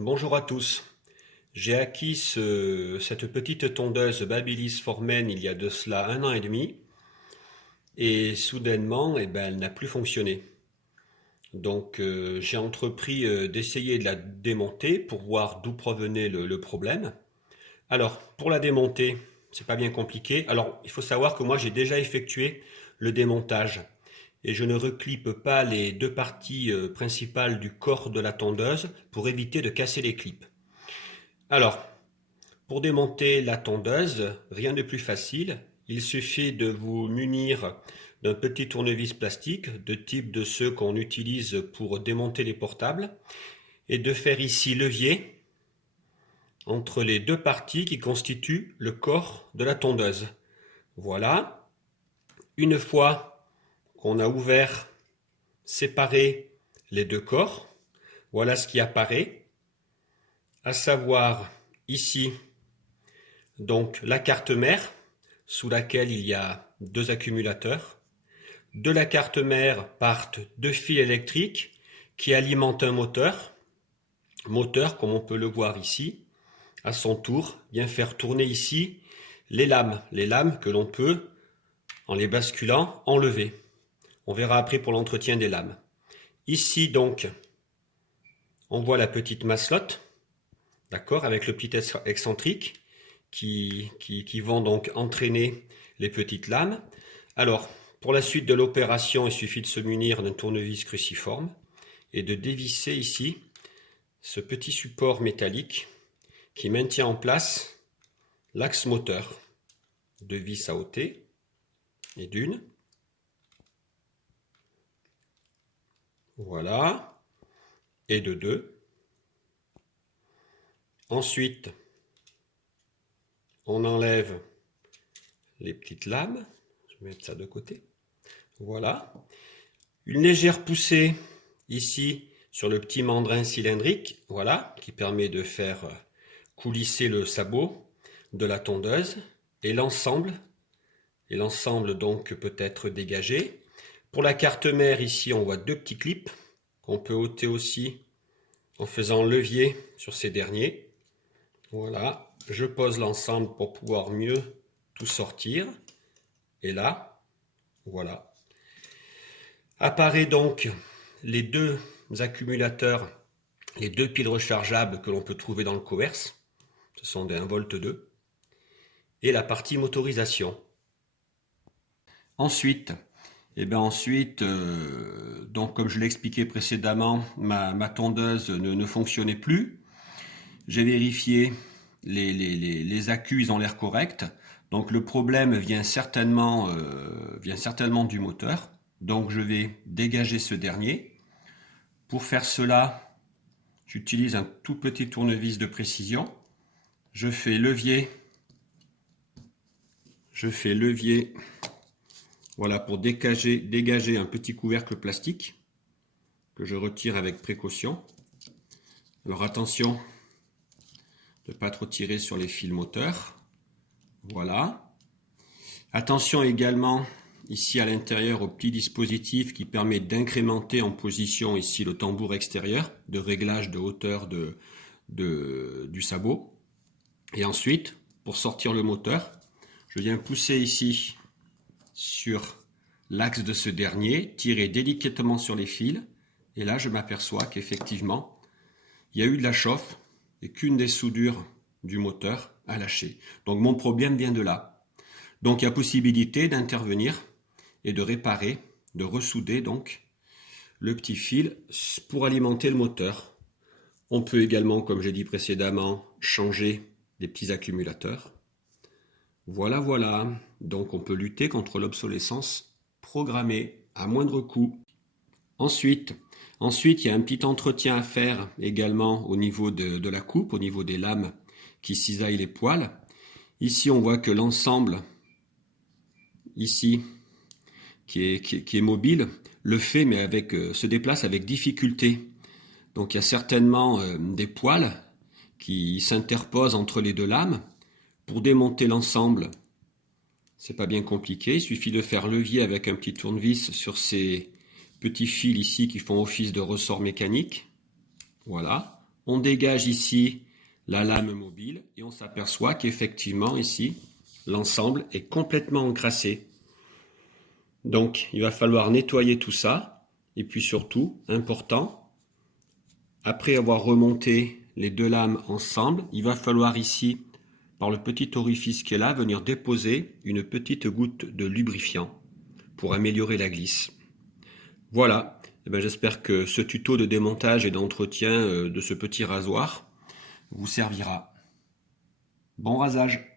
Bonjour à tous. J'ai acquis cette petite tondeuse Babyliss Formen il y a de cela 1 an et demi et soudainement, elle n'a plus fonctionné. Donc j'ai entrepris d'essayer de la démonter pour voir d'où provenait le problème. Alors pour la démonter, c'est pas bien compliqué. Alors il faut savoir que moi j'ai déjà effectué le démontage et je ne reclipe pas les deux parties principales du corps de la tondeuse pour éviter de casser les clips. Alors, pour démonter la tondeuse, rien de plus facile. Il suffit de vous munir d'un petit tournevis plastique de type de ceux qu'on utilise pour démonter les portables et de faire ici levier entre les deux parties qui constituent le corps de la tondeuse. Voilà. Une fois qu'on a ouvert, séparé les deux corps, voilà ce qui apparaît, à savoir ici donc la carte mère sous laquelle il y a deux accumulateurs. De la carte mère partent deux fils électriques qui alimentent un moteur comme on peut le voir ici, à son tour vient faire tourner ici les lames que l'on peut, en les basculant, enlever. On verra après pour l'entretien des lames. Ici donc, on voit la petite masselotte, d'accord, avec le petit excentrique qui vont donc entraîner les petites lames. Alors, pour la suite de l'opération, il suffit de se munir d'un tournevis cruciforme et de dévisser ici ce petit support métallique qui maintient en place l'axe moteur. Deux vis à ôter et d'une. Voilà. Et de deux. Ensuite, on enlève les petites lames. Je vais mettre ça de côté. Voilà. Une légère poussée ici sur le petit mandrin cylindrique, voilà, qui permet de faire coulisser le sabot de la tondeuse et l'ensemble donc peut être dégagé. Pour la carte mère ici, on voit deux petits clips qu'on peut ôter aussi en faisant levier sur ces derniers. Voilà, je pose l'ensemble pour pouvoir mieux tout sortir. Et là, voilà. Apparaît donc les deux accumulateurs, les deux piles rechargeables que l'on peut trouver dans le commerce. Ce sont des 1,2 V. Et la partie motorisation. Ensuite, donc comme je l'ai expliqué précédemment, ma tondeuse ne fonctionnait plus. J'ai vérifié les accus, ils ont l'air corrects. Donc le problème vient certainement du moteur. Donc je vais dégager ce dernier. Pour faire cela, j'utilise un tout petit tournevis de précision. Je fais levier. Voilà, pour dégager un petit couvercle plastique que je retire avec précaution. Alors attention de ne pas trop tirer sur les fils moteurs. Voilà. Attention également ici à l'intérieur au petit dispositif qui permet d'incrémenter en position ici le tambour extérieur de réglage de hauteur du sabot. Et ensuite, pour sortir le moteur, je viens pousser ici sur l'axe de ce dernier, tirer délicatement sur les fils, et là je m'aperçois qu'effectivement il y a eu de la chauffe et qu'une des soudures du moteur a lâché. Donc mon problème vient de là. Donc il y a possibilité d'intervenir et de réparer, de ressouder donc le petit fil pour alimenter le moteur. On peut également, comme j'ai dit précédemment, changer les petits accumulateurs. Voilà. Donc on peut lutter contre l'obsolescence programmée à moindre coût. Ensuite, il y a un petit entretien à faire également au niveau de la coupe, au niveau des lames qui cisaillent les poils. Ici, on voit que l'ensemble, ici, qui est mobile, le fait, mais se déplace avec difficulté. Donc il y a certainement des poils qui s'interposent entre les deux lames. Pour démonter l'ensemble, c'est pas bien compliqué, il suffit de faire levier avec un petit tournevis sur ces petits fils ici qui font office de ressort mécanique. Voilà, On dégage ici la lame mobile et on s'aperçoit qu'effectivement ici, l'ensemble est complètement encrassé. Donc il va falloir nettoyer tout ça et puis surtout, important, après avoir remonté les deux lames ensemble, il va falloir ici, par le petit orifice qui est là, venir déposer une petite goutte de lubrifiant pour améliorer la glisse. Voilà, j'espère que ce tuto de démontage et d'entretien de ce petit rasoir vous servira. Bon rasage!